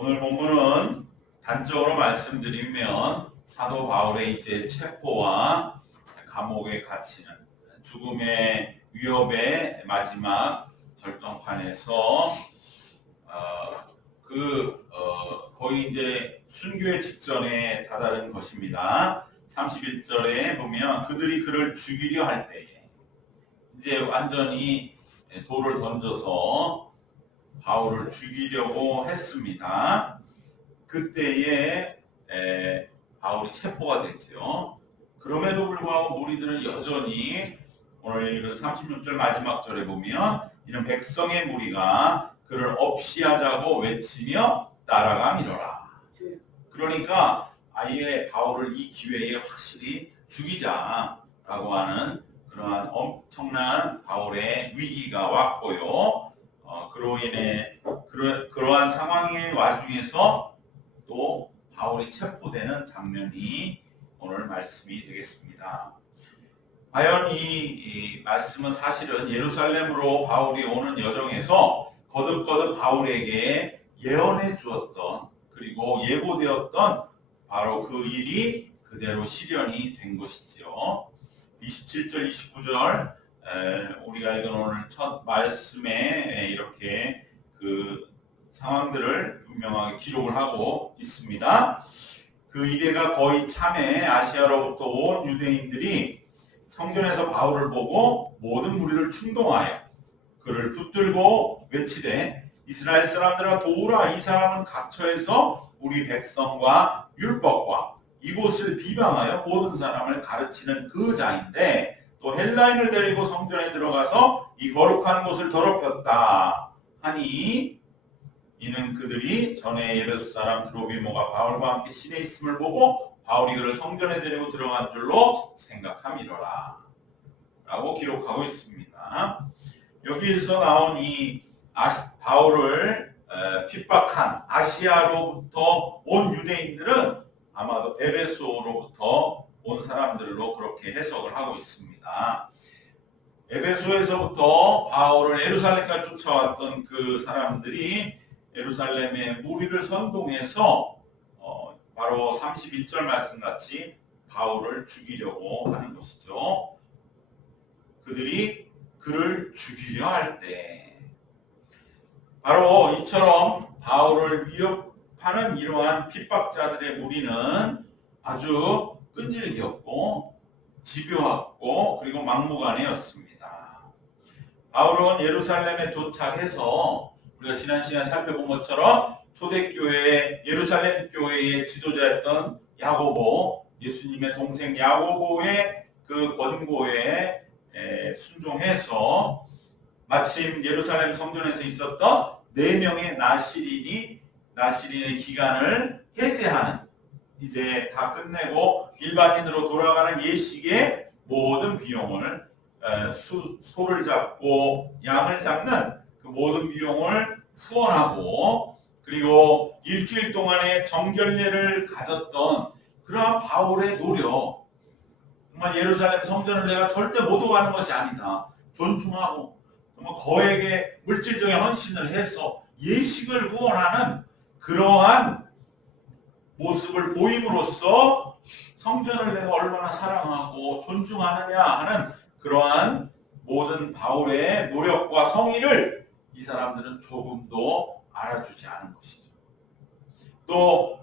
오늘 본문은 단적으로 말씀드리면 사도 바울의 이제 체포와 감옥에 갇히는 죽음의 위협의 마지막 절정판에서 거의 이제 순교의 직전에 다다른 것입니다. 31절에 보면 그들이 그를 죽이려 할 때에 이제 완전히 돌을 던져서 바울을 죽이려고 했습니다. 그때에 바울이 체포가 됐죠. 그럼에도 불구하고 무리들은 여전히 오늘 읽은 36절 마지막 절에 보면 이런 백성의 무리가 그를 없이하자고 외치며 따라가미러라. 그러니까 아예 바울을 이 기회에 확실히 죽이자라고 하는 그러한 엄청난 바울의 위기가 왔고요. 그로 인해 그러한 상황의 와중에서 또 바울이 체포되는 장면이 오늘 말씀이 되겠습니다. 과연 이 말씀은 사실은 예루살렘으로 바울이 오는 여정에서 거듭거듭 바울에게 예언해 주었던 그리고 예고되었던 바로 그 일이 그대로 실현이 된 것이죠. 27절, 29절 우리가 읽은 오늘 첫 말씀에 이렇게 그 상황들을 분명하게 기록을 하고 있습니다. 그 이래가 거의 참에 아시아로부터 온 유대인들이 성전에서 바울을 보고 모든 무리를 충동하여 그를 붙들고 외치되 이스라엘 사람들아 도우라. 이 사람은 각처에서 우리 백성과 율법과 이곳을 비방하여 모든 사람을 가르치는 그 자인데 또 헬라인을 데리고 성전에 들어가서 이 거룩한 곳을 더럽혔다 하니 이는 그들이 전에 에베소 사람 드로비모가 바울과 함께 신에 있음을 보고 바울이 그를 성전에 데리고 들어간 줄로 생각함이로라 라고 기록하고 있습니다. 여기에서 나온 이 바울을 핍박한 아시아로부터 온 유대인들은 아마도 에베소로부터 온 사람들로 그렇게 해석을 하고 있습니다. 에베소에서부터 바울을 예루살렘까지 쫓아왔던 그 사람들이 예루살렘의 무리를 선동해서 바로 31절 말씀같이 바울을 죽이려고 하는 것이죠. 그들이 그를 죽이려 할 때 바로 이처럼 바울을 위협하는 이러한 핍박자들의 무리는 아주 끈질기었고 집요하고 그리고 막무가내였습니다. 바울은 예루살렘에 도착해서 우리가 지난 시간에 살펴본 것처럼 초대교회 예루살렘 교회의 지도자였던 야고보, 예수님의 동생 야고보의 그 권고에 순종해서 마침 예루살렘 성전에서 있었던 4명의 나시린의 기간을 해제하는 이제 다 끝내고 일반인으로 돌아가는 예식의 모든 비용을 소를 잡고 양을 잡는 그 모든 비용을 후원하고 그리고 일주일 동안의 정결례를 가졌던 그러한 바울의 노력 정말 예루살렘 성전을 내가 절대 못 오가는 것이 아니다. 존중하고 정말 거액의 물질적인 헌신을 해서 예식을 후원하는 그러한 모습을 보임으로써 성전을 내가 얼마나 사랑하고 존중하느냐 하는 그러한 모든 바울의 노력과 성의를 이 사람들은 조금도 알아주지 않은 것이죠. 또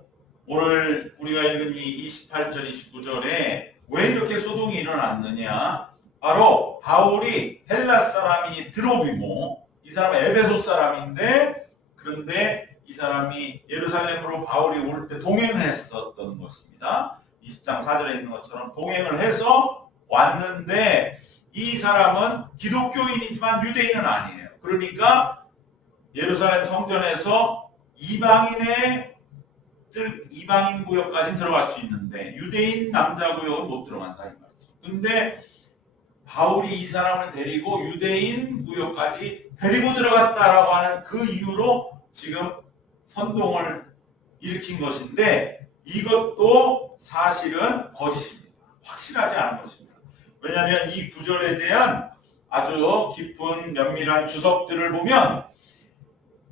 오늘 우리가 읽은 이 28절, 29절에 왜 이렇게 소동이 일어났느냐? 바로 바울이 헬라 사람이 드로비모, 이 사람은 에베소 사람인데 그런데 이 사람이 예루살렘으로 바울이 올 때 동행을 했었던 것입니다. 20장 4절에 있는 것처럼 동행을 해서 왔는데 이 사람은 기독교인이지만 유대인은 아니에요. 그러니까 예루살렘 성전에서 이방인 구역까지는 들어갈 수 있는데 유대인 남자 구역은 못 들어간다 이 말이죠. 근데 바울이 이 사람을 데리고 유대인 구역까지 데리고 들어갔다라고 하는 그 이유로 지금 선동을 일으킨 것인데 이것도 사실은 거짓입니다. 확실하지 않은 것입니다. 왜냐하면 이 구절에 대한 아주 깊은 면밀한 주석들을 보면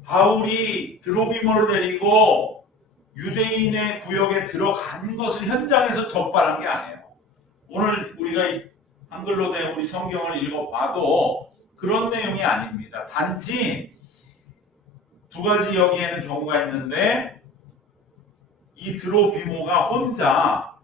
바울이 드로비모를 데리고 유대인의 구역에 들어간 것을 현장에서 적발한 게 아니에요. 오늘 우리가 한글로 된 우리 성경을 읽어봐도 그런 내용이 아닙니다. 단지 두 가지 여기에는 경우가 있는데, 이 드로비모가 혼자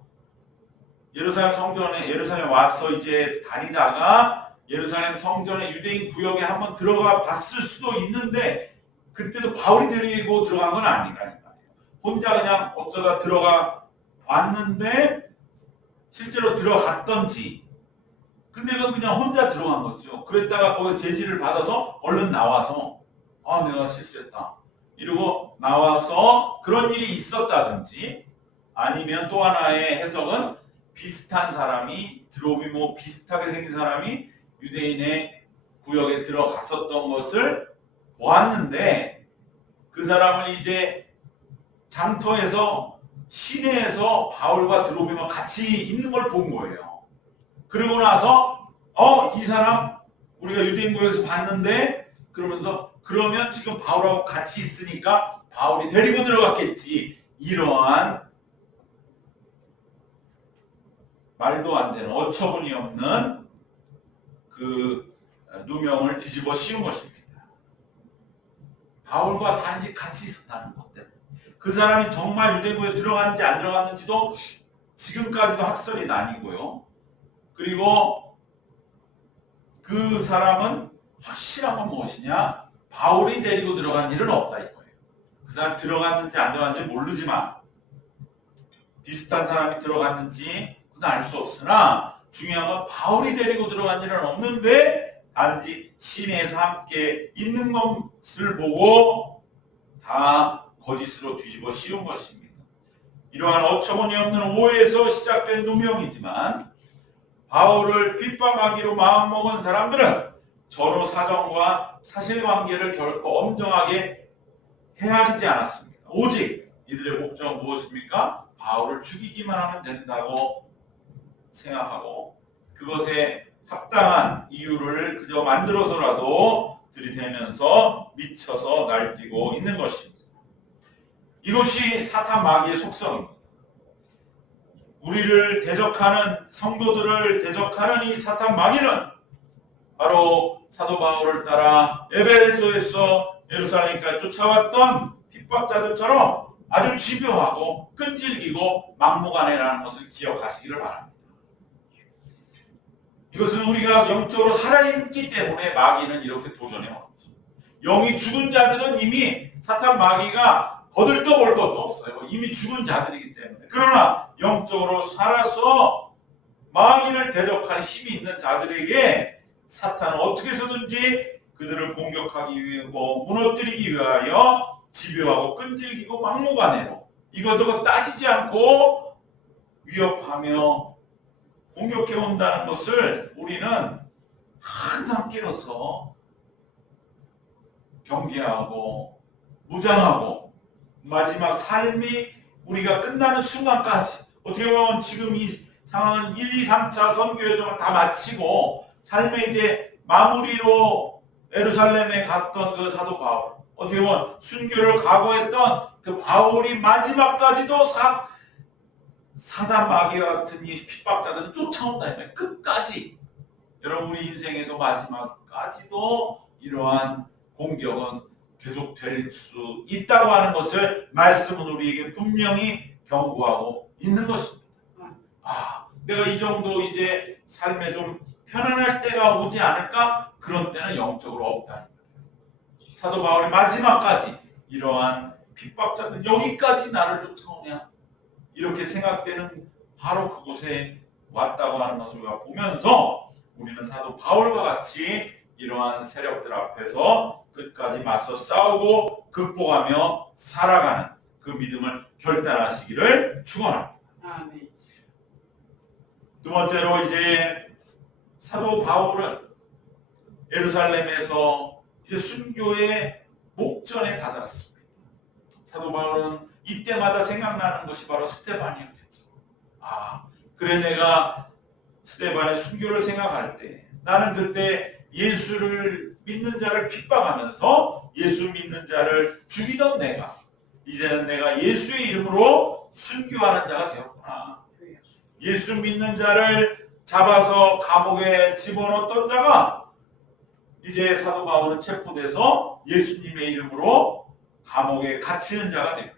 예루살렘 와서 이제 다니다가 예루살렘 성전의 유대인 구역에 한번 들어가 봤을 수도 있는데, 그때도 바울이 데리고 들어간 건 아니라니까요. 혼자 그냥 어쩌다 들어가 봤는데 실제로 들어갔던지, 근데 그건 그냥 혼자 들어간 거죠. 그랬다가 거기 제지를 받아서 얼른 나와서 내가 실수했다 이러고 나와서 그런 일이 있었다든지, 아니면 또 하나의 해석은 비슷한 사람이, 드로비모 비슷하게 생긴 사람이 유대인의 구역에 들어갔었던 것을 보았는데, 그 사람을 이제 장터에서 시내에서 바울과 드로비모가 같이 있는 걸 본 거예요. 그러고 나서 이 사람 우리가 유대인 구역에서 봤는데, 그러면서 그러면 지금 바울하고 같이 있으니까 바울이 데리고 들어갔겠지, 이러한 말도 안 되는 어처구니 없는 그 누명을 뒤집어 씌운 것입니다. 바울과 단지 같이 있었다는 것 때문에. 그 사람이 정말 유대인구에 들어갔는지 안 들어갔는지도 지금까지도 학설이 나뉘고요. 그리고 그 사람은 확실한 건 무엇이냐? 바울이 데리고 들어간 일은 없다 이거예요. 그 사람 들어갔는지 안 들어갔는지 모르지만 비슷한 사람이 들어갔는지 그건 알 수 없으나, 중요한 건 바울이 데리고 들어간 일은 없는데 단지 시내에서 함께 있는 것을 보고 다 거짓으로 뒤집어 씌운 것입니다. 이러한 어처구니 없는 오해에서 시작된 누명이지만, 바울을 핍박하기로 마음먹은 사람들은 전후 사정과 사실관계를 결코 엄정하게 헤아리지 않았습니다. 오직 이들의 목적은 무엇입니까? 바울을 죽이기만 하면 된다고 생각하고, 그것에 합당한 이유를 그저 만들어서라도 들이대면서 미쳐서 날뛰고 있는 것입니다. 이것이 사탄 마귀의 속성입니다. 우리를 대적하는, 성도들을 대적하는 이 사탄 마귀는 바로 사도 바울을 따라 에베소에서 예루살렘까지 쫓아왔던 핍박자들처럼 아주 집요하고 끈질기고 막무가내라는 것을 기억하시기를 바랍니다. 이것은 우리가 영적으로 살아있기 때문에 마귀는 이렇게 도전해 온 것입니다. 영이 죽은 자들은 이미 사탄 마귀가 거들떠볼 것도 없어요. 이미 죽은 자들이기 때문에. 그러나 영적으로 살아서 마귀를 대적할 힘이 있는 자들에게 사탄은 어떻게 해서든지 그들을 공격하기 위하고 무너뜨리기 위하여 집요하고 끈질기고 막무가내로 이것저것 따지지 않고 위협하며 공격해 온다는 것을 우리는 항상 깨어서 경계하고 무장하고, 마지막 삶이 우리가 끝나는 순간까지, 어떻게 보면 지금 이 상황은 1, 2, 3차 선교 여정을 다 마치고 삶의 이제 마무리로 예루살렘에 갔던 그 사도 바울, 어떻게 보면 순교를 각오했던 그 바울이 마지막까지도 사단 마귀 같은 이 핍박자들은 쫓아온다. 끝까지. 여러분, 우리 인생에도 마지막까지도 이러한 공격은 계속될 수 있다고 하는 것을 말씀은 우리에게 분명히 경고하고 있는 것입니다. 내가 이 정도 이제 삶에 좀 편안할 때가 오지 않을까? 그런 때는 영적으로 없다. 사도 바울이 마지막까지 이러한 핍박자들, 여기까지 나를 쫓아오냐? 이렇게 생각되는 바로 그곳에 왔다고 하는 것을 우리가 보면서, 우리는 사도 바울과 같이 이러한 세력들 앞에서 끝까지 맞서 싸우고 극복하며 살아가는 그 믿음을 결단하시기를 축원합니다. 아멘. 두 번째로, 이제 사도 바울은 예루살렘에서 이제 순교의 목전에 다다랐습니다. 사도 바울은 이때마다 생각나는 것이 바로 스데반이었겠죠. 그래, 내가 스데반의 순교를 생각할 때 나는 그때 예수를 믿는 자를 핍박하면서 앞에서 예수 믿는 자를 죽이던 내가 이제는 내가 예수의 이름으로 순교하는 자가 되었구나. 예수 믿는 자를 잡아서 감옥에 집어넣었던 자가 이제 사도 바울은 체포돼서 예수님의 이름으로 감옥에 갇히는 자가 됩니다.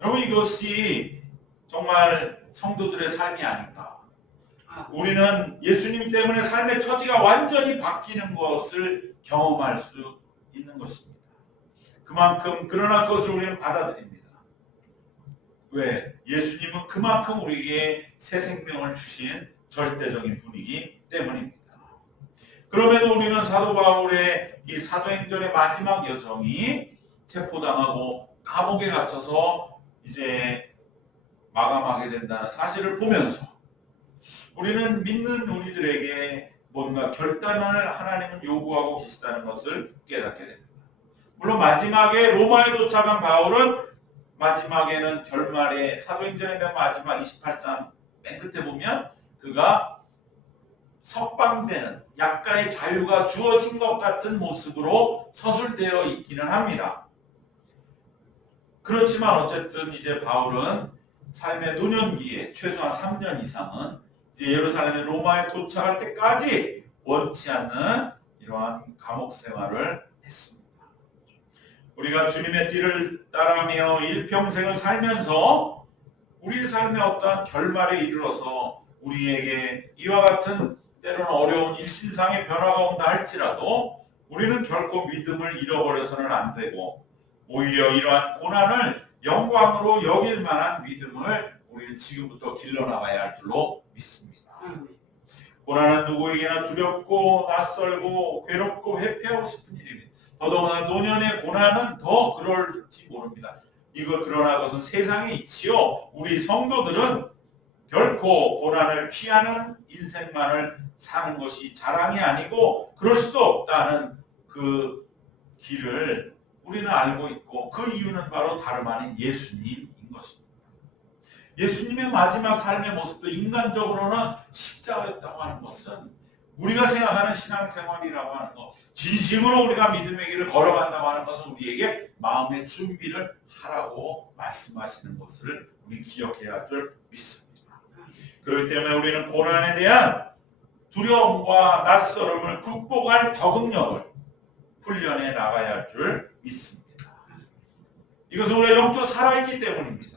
여러분, 이것이 정말 성도들의 삶이 아닌가. 우리는 예수님 때문에 삶의 처지가 완전히 바뀌는 것을 경험할 수 있는 것입니다. 그만큼 그러나 그것을 우리는 받아들입니다. 왜? 예수님은 그만큼 우리에게 새 생명을 주신 절대적인 분이기 때문입니다. 그럼에도 우리는 사도 바울의 이 사도행전의 마지막 여정이 체포당하고 감옥에 갇혀서 이제 마감하게 된다는 사실을 보면서 우리는 믿는 우리들에게 뭔가 결단을 하나님은 요구하고 계시다는 것을 깨닫게 됩니다. 물론 마지막에 로마에 도착한 바울은 마지막에는 결말에 사도행전의 맨 마지막 28장 맨 끝에 보면 그가 석방되는 약간의 자유가 주어진 것 같은 모습으로 서술되어 있기는 합니다. 그렇지만 어쨌든 이제 바울은 삶의 노년기에 최소한 3년 이상은 이제 예루살렘의 로마에 도착할 때까지 원치 않는 이러한 감옥 생활을 했습니다. 우리가 주님의 띠를 따라며 일평생을 살면서 우리의 삶의 어떠한 결말에 이르러서 우리에게 이와 같은 때로는 어려운 일신상의 변화가 온다 할지라도 우리는 결코 믿음을 잃어버려서는 안 되고 오히려 이러한 고난을 영광으로 여길 만한 믿음을 우리는 지금부터 길러나가야 할 줄로 믿습니다. 고난은 누구에게나 두렵고 낯설고 괴롭고 회피하고 싶은 일입니다. 더더구나 노년의 고난은 더 그럴지 모릅니다. 그러나 그것은 세상에 있지요. 우리 성도들은 결코 고난을 피하는 인생만을 사는 것이 자랑이 아니고 그럴 수도 없다는 그 길을 우리는 알고 있고 그 이유는 바로 다름 아닌 예수님인 것입니다. 예수님의 마지막 삶의 모습도 인간적으로는 십자가였다고 하는 것은 우리가 생각하는 신앙생활이라고 하는 것, 진심으로 우리가 믿음의 길을 걸어간다고 하는 것은 우리에게 마음의 준비를 하라고 말씀하시는 것을 우리 기억해야 할 줄 믿습니다. 그렇기 때문에 우리는 고난에 대한 두려움과 낯설음을 극복할 적응력을 훈련해 나가야 할 줄 믿습니다. 이것은 우리가 영적 살아있기 때문입니다.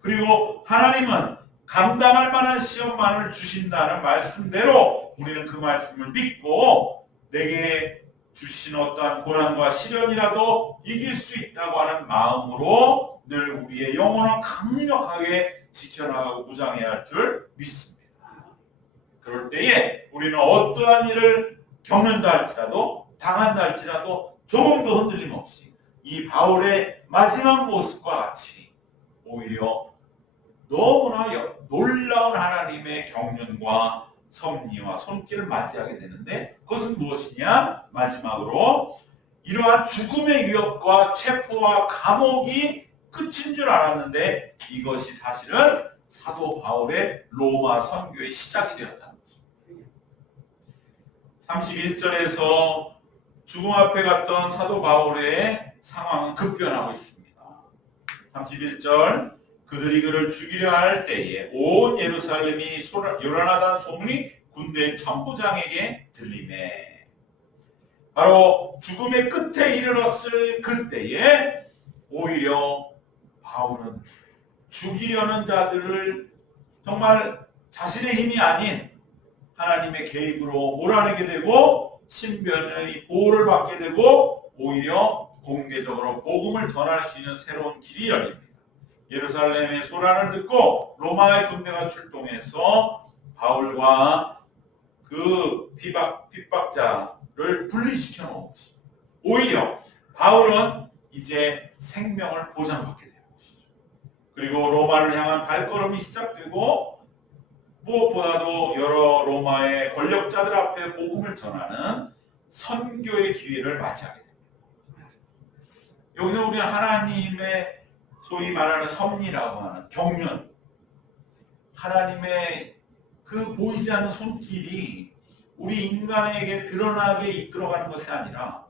그리고 하나님은 감당할 만한 시험만을 주신다는 말씀대로 우리는 그 말씀을 믿고 내게 주신 어떠한 고난과 시련이라도 이길 수 있다고 하는 마음으로 늘 우리의 영혼을 강력하게 지켜나가고 무장해야 할 줄 믿습니다. 그럴 때에 우리는 어떠한 일을 겪는다 할지라도 당한다 할지라도 조금도 흔들림 없이 이 바울의 마지막 모습과 같이 오히려 너무나 놀라운 하나님의 경륜과 섭리와 손길을 맞이하게 되는데 그것은 무엇이냐? 마지막으로 이러한 죽음의 위협과 체포와 감옥이 끝인 줄 알았는데 이것이 사실은 사도 바울의 로마 선교의 시작이 되었다는 것입니다. 31절에서 죽음 앞에 갔던 사도 바울의 상황은 급변하고 있습니다. 31절 그들이 그를 죽이려 할 때에 온 예루살렘이 요란하다는 소문이 군대 천부장에게 들리매 바로 죽음의 끝에 이르렀을 그때에 오히려 바울은 죽이려는 자들을 정말 자신의 힘이 아닌 하나님의 개입으로 몰아내게 되고 신변의 보호를 받게 되고 오히려 공개적으로 복음을 전할 수 있는 새로운 길이 열립니다. 예루살렘의 소란을 듣고 로마의 군대가 출동해서 바울과 그 핍박자를 분리시켜 놓은 것입니다. 오히려 바울은 이제 생명을 보장받게 되는 것이죠. 그리고 로마를 향한 발걸음이 시작되고 무엇보다도 여러 로마의 권력자들 앞에 복음을 전하는 선교의 기회를 맞이하게 됩니다. 여기서 우리는 하나님의 소위 말하는 섭리라고 하는 경륜, 하나님의 그 보이지 않는 손길이 우리 인간에게 드러나게 이끌어가는 것이 아니라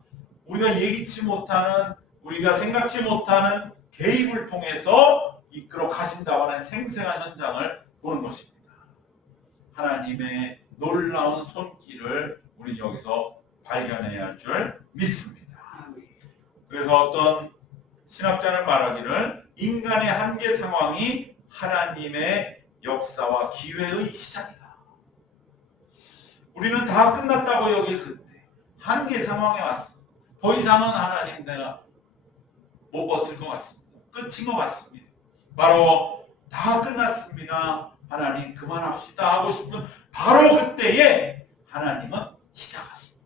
우리가 예기치 못하는, 우리가 생각지 못하는 개입을 통해서 이끌어 가신다고 하는 생생한 현장을 보는 것입니다. 하나님의 놀라운 손길을 우리는 여기서 발견해야 할 줄 믿습니다. 그래서 어떤 신학자는 말하기를 인간의 한계 상황이 하나님의 역사와 기회의 시작이다. 우리는 다 끝났다고 여길 그때 한계 상황에 왔습니다. 더 이상은 하나님 내가 못 버틸 것 같습니다. 끝인 것 같습니다. 바로 다 끝났습니다. 하나님 그만합시다 하고 싶은 바로 그때에 하나님은 시작하십니다.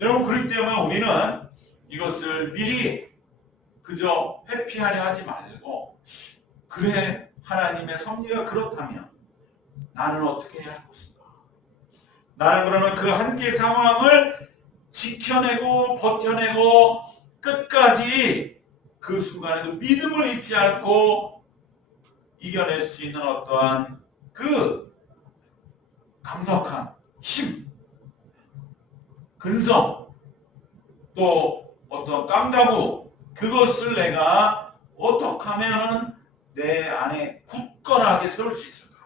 여러분, 그렇기 때문에 우리는 이것을 미리 그저 회피하려 하지 말고, 그래 하나님의 섭리가 그렇다면 나는 어떻게 해야 할 것인가? 나는 그러면 그 한계 상황을 지켜내고 버텨내고 끝까지 그 순간에도 믿음을 잃지 않고 이겨낼 수 있는 어떠한 그 강력한 힘, 근성, 또 어떤 깜다구, 그것을 내가 어떻게 하면은 내 안에 굳건하게 세울 수 있을까?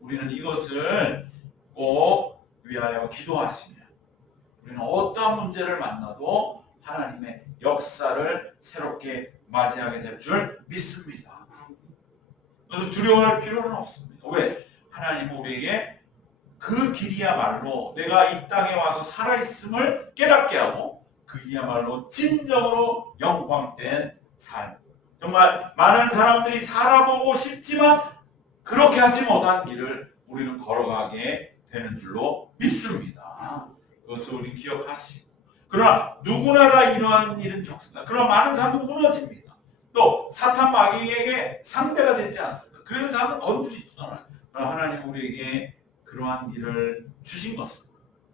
우리는 이것을 꼭 위하여 기도하시며, 우리는 어떠한 문제를 만나도 하나님의 역사를 새롭게 맞이하게 될 줄 믿습니다. 그래서 두려워할 필요는 없습니다. 왜? 하나님은 우리에게 그 길이야말로 내가 이 땅에 와서 살아있음을 깨닫게 하고, 그이야말로 진정으로 영광된 삶. 정말 많은 사람들이 살아보고 싶지만 그렇게 하지 못한 길을 우리는 걸어가게 되는 줄로 믿습니다. 그것을 우리 기억하시고, 그러나 누구나 다 이러한 일은 겪습니다. 그러나 많은 사람은 무너집니다. 또 사탄 마귀에게 상대가 되지 않습니다. 그래서 사람은 건드리지도 않아요. 그러나 하나님 우리에게 그러한 일을 주신 것은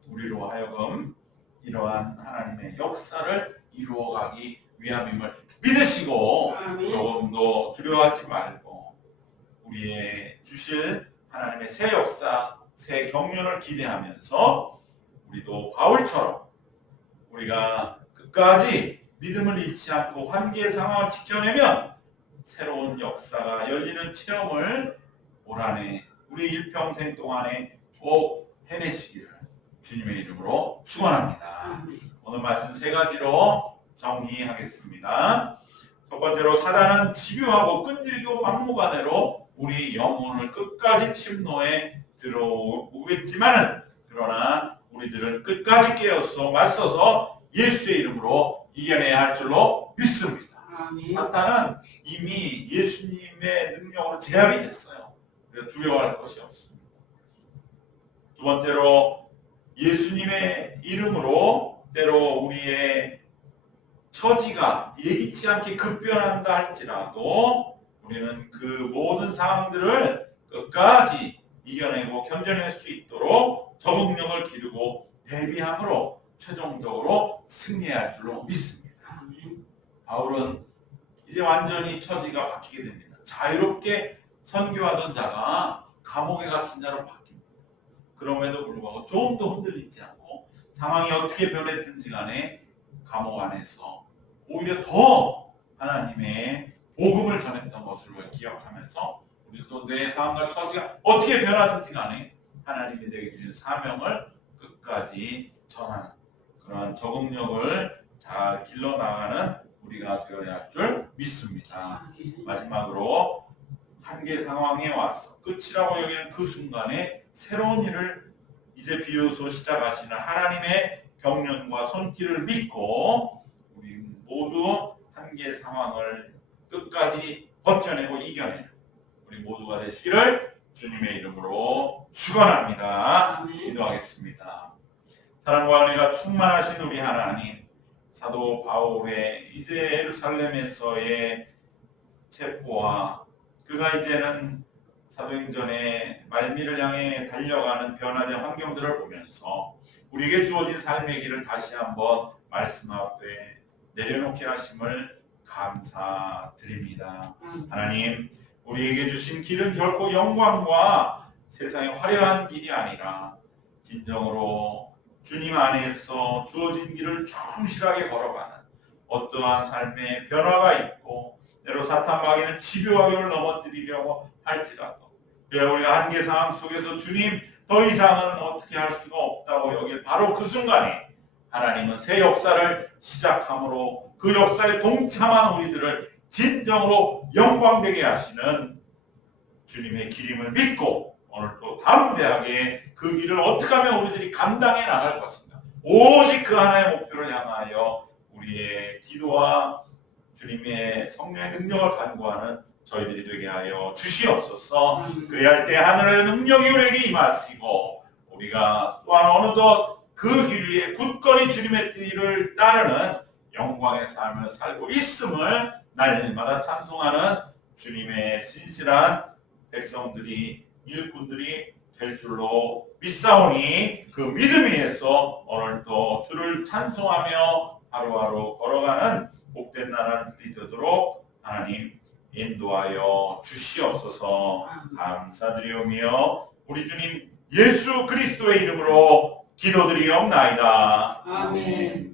우리로 하여금 이러한 하나님의 역사를 이루어가기 위함임을 믿으시고, 조금도 두려워하지 말고 우리의 주실 하나님의 새 역사, 새 경륜을 기대하면서 우리도 바울처럼 우리가 끝까지 믿음을 잃지 않고 환기의 상황을 지켜내면 새로운 역사가 열리는 체험을 올 한해 우리 일평생 동안에 꼭 해내시기를 주님의 이름으로 축원합니다. 오늘 말씀 세 가지로 정리하겠습니다. 첫 번째로, 사단은 집요하고 끈질기고 막무가내로 우리 영혼을 끝까지 침노에 들어오겠지만은, 그러나 우리들은 끝까지 깨어서 맞서서 예수의 이름으로 이겨내야 할 줄로 믿습니다. 사탄은 이미 예수님의 능력으로 제압이 됐어요. 그래서 두려워할 것이 없습니다. 두 번째로, 예수님의 이름으로 때로 우리의 처지가 예기치 않게 급변한다 할지라도 우리는 그 모든 상황들을 끝까지 이겨내고 견뎌낼 수 있도록 적응력을 기르고 대비함으로 최종적으로 승리해야 할 줄로 믿습니다. 바울은 이제 완전히 처지가 바뀌게 됩니다. 자유롭게 선교하던 자가 감옥에 갇힌 자로 바뀝니다. 그럼에도 불구하고 조금도 흔들리지 않고 상황이 어떻게 변했든지 간에 감옥 안에서 오히려 더 하나님의 복음을 전했던 것을 기억하면서 우리도 내 상황과 처지가 어떻게 변하든지 간에 하나님이 내게 주신 사명을 끝까지 전하는 그런 적응력을 잘 길러나가는 우리가 되어야 할 줄 믿습니다. 마지막으로 한계 상황에 와서 끝이라고 여기는 그 순간에 새로운 일을 이제 비로소 시작하시는 하나님의 경륜과 손길을 믿고 우리 모두 한계 상황을 끝까지 버텨내고 이겨내는 우리 모두가 되시기를 주님의 이름으로 축원합니다. 기도하겠습니다. 사랑과 은혜가 충만하신 우리 하나님, 사도 바울의 이제 예루살렘에서의 체포와 그가 이제는 사도행전의 말미를 향해 달려가는 변화된 환경들을 보면서 우리에게 주어진 삶의 길을 다시 한번 말씀 앞에 내려놓게 하심을 감사드립니다. 하나님, 우리에게 주신 길은 결코 영광과 세상의 화려한 길이 아니라 진정으로 주님 안에서 주어진 길을 충실하게 걸어가는 어떠한 삶의 변화가 있고, 때로 사탄 마귀는 집요하게 넘어뜨리려고 할지라도 우리가 한계 상황 속에서 주님 더 이상은 어떻게 할 수가 없다고 여길 바로 그 순간에 하나님은 새 역사를 시작함으로 그 역사에 동참한 우리들을 진정으로 영광되게 하시는 주님의 길임을 믿고 오늘 또 담대하게 그 길을 어떻게 하면 우리들이 감당해 나갈 것인가, 오직 그 하나의 목표를 향하여 우리의 기도와 주님의 성령의 능력을 간구하는 저희들이 되게 하여 주시옵소서. 그래야 할 때 하늘의 능력이 우리에게 임하시고 우리가 또한 어느덧 그 길 위에 굳건히 주님의 뜻을 따르는 영광의 삶을 살고 있음을 날마다 찬송하는 주님의 신실한 백성들이, 일꾼들이 될 줄로 믿사오니 그 믿음 위에서 오늘도 주를 찬송하며 하루하루 걸어가는 복된 나라들이 되도록 하나님 인도하여 주시옵소서. 감사드리오며 우리 주님 예수 그리스도의 이름으로 기도드리옵나이다. 아멘.